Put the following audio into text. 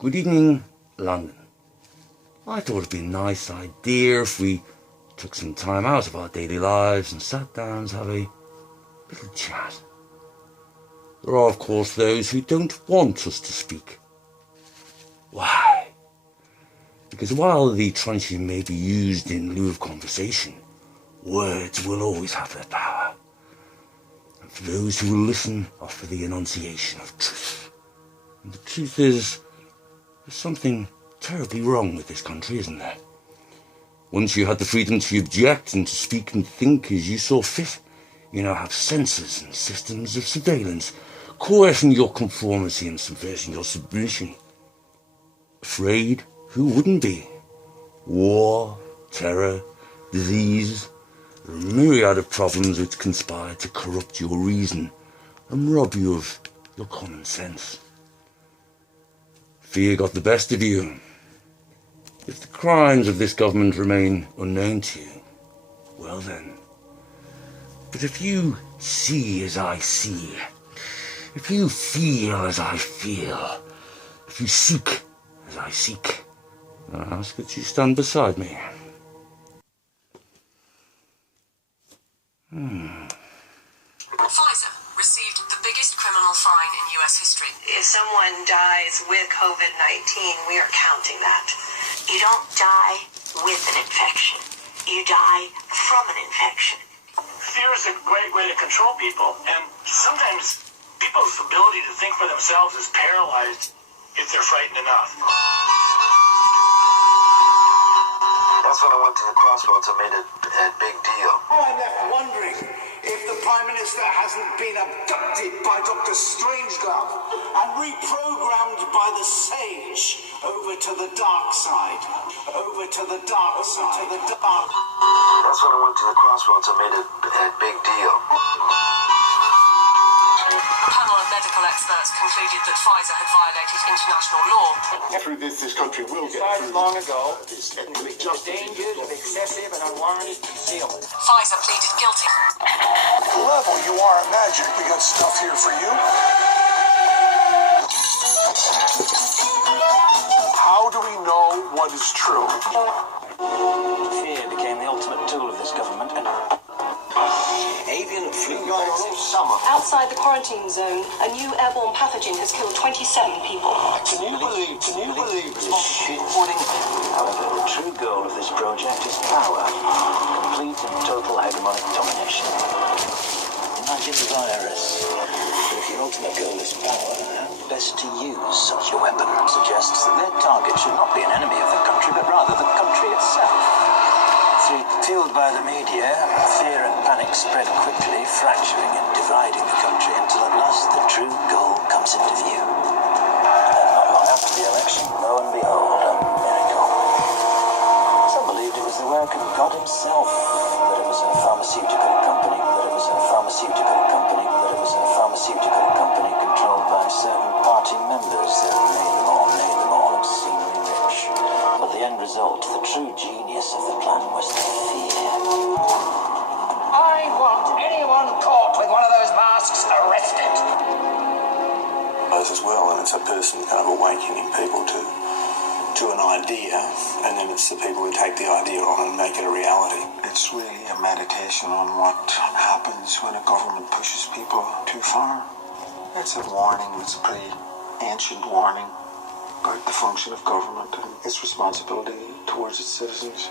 Good evening, London. I thought it'd be a nice idea if we took some time out of our daily lives and sat down to have a little chat. There are, of course, those who don't want us to speak. Why? Because while the truncheon may be used in lieu of conversation, words will always have their power. And for those who will listen, offer the enunciation of truth. And the truth is, there's something terribly wrong with this country, isn't there? Once you had the freedom to object and to speak and think as you saw fit, you now have censors and systems of surveillance, coercing your conformity and subverting your submission. Afraid? Who wouldn't be? War, terror, disease, a myriad of problems which conspire to corrupt your reason and rob you of your common sense. Fear got the best of you. If the crimes of this government remain unknown to you, well then. But if you see as I see, if you feel as I feel, if you seek as I seek, I ask that you stand beside me. Pfizer received the biggest criminal fine in US history. If someone dies with COVID-19, we are counting that. You don't die with an infection. You die from an infection. Fear is a great way to control people, and sometimes people's ability to think for themselves is paralyzed if they're frightened enough. That's when I went to the crossroads and made a big deal. Oh, I'm left wondering if the Prime Minister hasn't been abducted by Dr. Strangelove and reprogrammed by the sage over to the dark side. Over to the dark side. To the dark. That's when I went to the crossroads and made a big deal. A panel of medical experts concluded that Pfizer had violated international law. Through this country will get Decided long ago the dangers of excessive and unwarranted concealment. Pfizer pleaded guilty. the level you are at magic. We got stuff here for you. How do we know what is true? Fear became the ultimate tool of this government, and Avian flu all summer. Outside the quarantine zone, a new airborne pathogen has killed 27 people. Can you believe this shit pudding. However, the true goal of this project is power. Complete and total hegemonic domination. Imagine the virus. But if your ultimate goal is power, how best to use such a weapon suggests that their target should not be an enemy of the country, but rather the country itself. Fueled by the media, fear and panic spread quickly, fracturing and dividing the country until at last the true goal comes into view. And not long after the election, lo and behold, a miracle. Some believed it was the work of God himself, that it was in a pharmaceutical company, that it was in a pharmaceutical company, that it was in a pharmaceutical company controlled by certain party members that made them all obscenely rich. But the end result, the true genius of the plan was the fear. I want anyone caught with one of those masks arrested. As well, and it's a person kind of awakening people to an idea, and then it's the people who take the idea on and make it a reality. It's really a meditation on what happens when a government pushes people too far. It's a warning, it's a pretty ancient warning about the function of government and its responsibility towards its citizens.